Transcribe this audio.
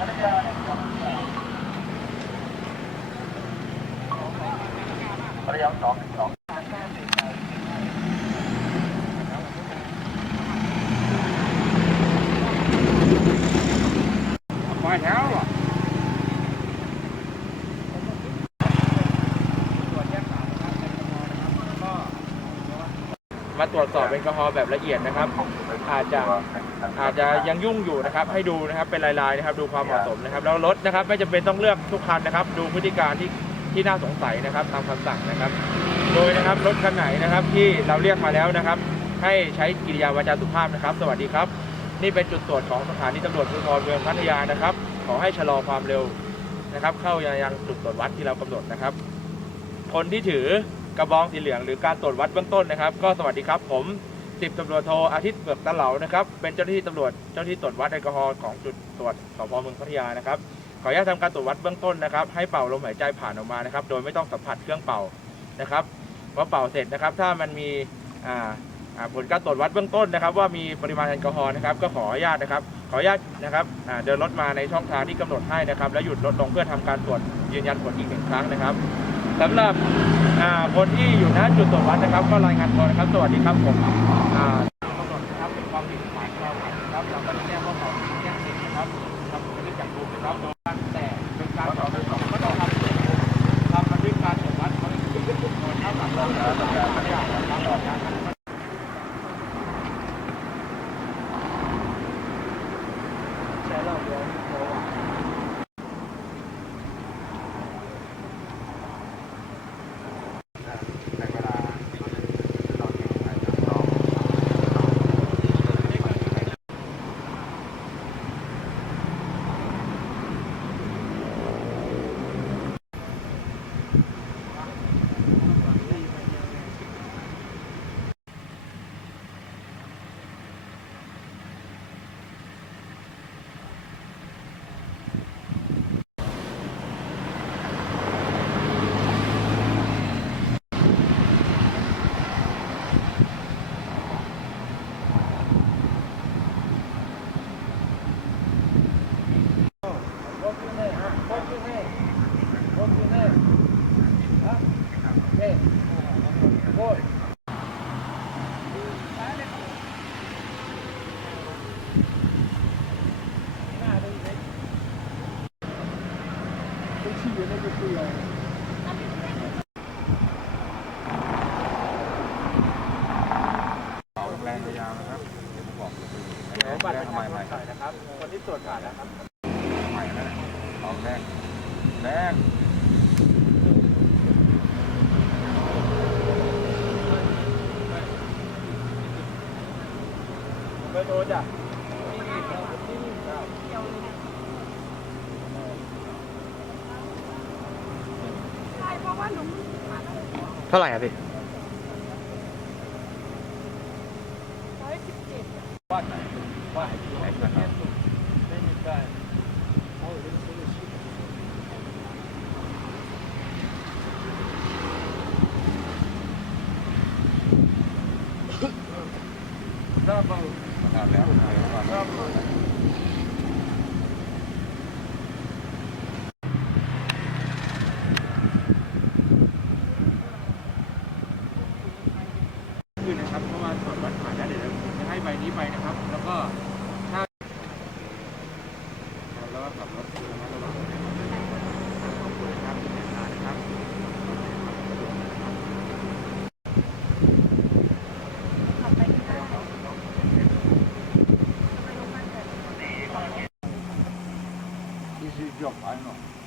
ระยะสองสอง ตรวจสอบแอลกอฮอล์แบบละเอียดนะครับ อาจจะอาจจะยังยุ่งอยู่นะครับ ให้ดูนะครับเป็นลายๆนะครับ ดูความเหมาะสมนะครับ แล้วรถนะครับ ไม่จำเป็นต้องเลือกทุกคันนะครับ ดูพฤติการที่ที่น่าสงสัยนะครับ ตามคำสั่งนะครับ โดยนะครับรถคันไหนนะครับ ที่เราเรียกมาแล้วนะครับ ให้ใช้กิริยาวาจาสุภาพนะครับ สวัสดีครับ นี่เป็นจุดตรวจของสถานีตำรวจภูธรเมืองพัทยานะครับ ขอให้ชะลอความเร็วนะครับ เข้ายังจุดตรวจวัดที่เรากำหนดนะครับ คนที่ถือ กระบองสีเหลืองหรือการตรวจวัดเบื้องต้นนะครับ ก็สวัสดีครับผมสิบตำรวจโทอาทิตย์เปลือกตะเหลานะครับ เป็นเจ้าหน้าที่ตำรวจเจ้าหน้าที่ตรวจวัดแอลกอฮอล์ของจุดตรวจสพเมืองพัทยานะครับ ขออนุญาตทำการตรวจวัดเบื้องต้นนะครับ ให้เป่าลมหายใจผ่านออกมานะครับ โดยไม่ต้องสัมผัสเครื่องเป่านะครับพอเป่าเสร็จนะครับ ถ้ามันมีอ่าผลการตรวจวัดเบื้องต้นนะครับ ว่ามีปริมาณแอลกอฮอล์นะครับ ก็ขออนุญาตนะครับ ขออนุญาตนะครับเดินรถมาในช่องทางที่กำหนดให้นะครับ แล้วหยุดรถลงเพื่อทำการตรวจยืนยันผลอีกหนึ่งครั้งนะครับ สำหรับคนที่อยู่ณจุดตรวจวัดนะครับ ก็รายงานตัวนะครับ สวัสดีครับผมอ่ากำหนดนะครับเป็นความผิดฐานเราครับเราก็ได้แจ้งว่าเขาแจ้งสิทธิ์นะครับทำบันทึกจับกลุ่มนะครับโดยการแต่เป็นการต่อสู้ก็ต้องทำทำบันทึกการตรวจวัดเขาเป็นโดยเท่ากับเราทำการต่อการในเวลาเราเก็บไปเรา เป่า แรงๆยาวๆนะครับเดี๋ยวผมบอกเลยเดี๋ยวบัตรประทำไมชาชไม่นใส่นะครับคนที่ตรวจบัตรนะครับใหม่นะเป่าแรงแรง อร์โทรจ้ะเท่าไหร่ครับพี่ว่าไหนว่าไหนประเทศสุดไม่มีการทราบแล้วทราบแล้วทรา แล้วคือนะครับเพราะว่าตรวจวัดผ่านแล้วเดี๋ยวจะให้ใบนี้ไปนะครับ แล้วก็ 比较烦了。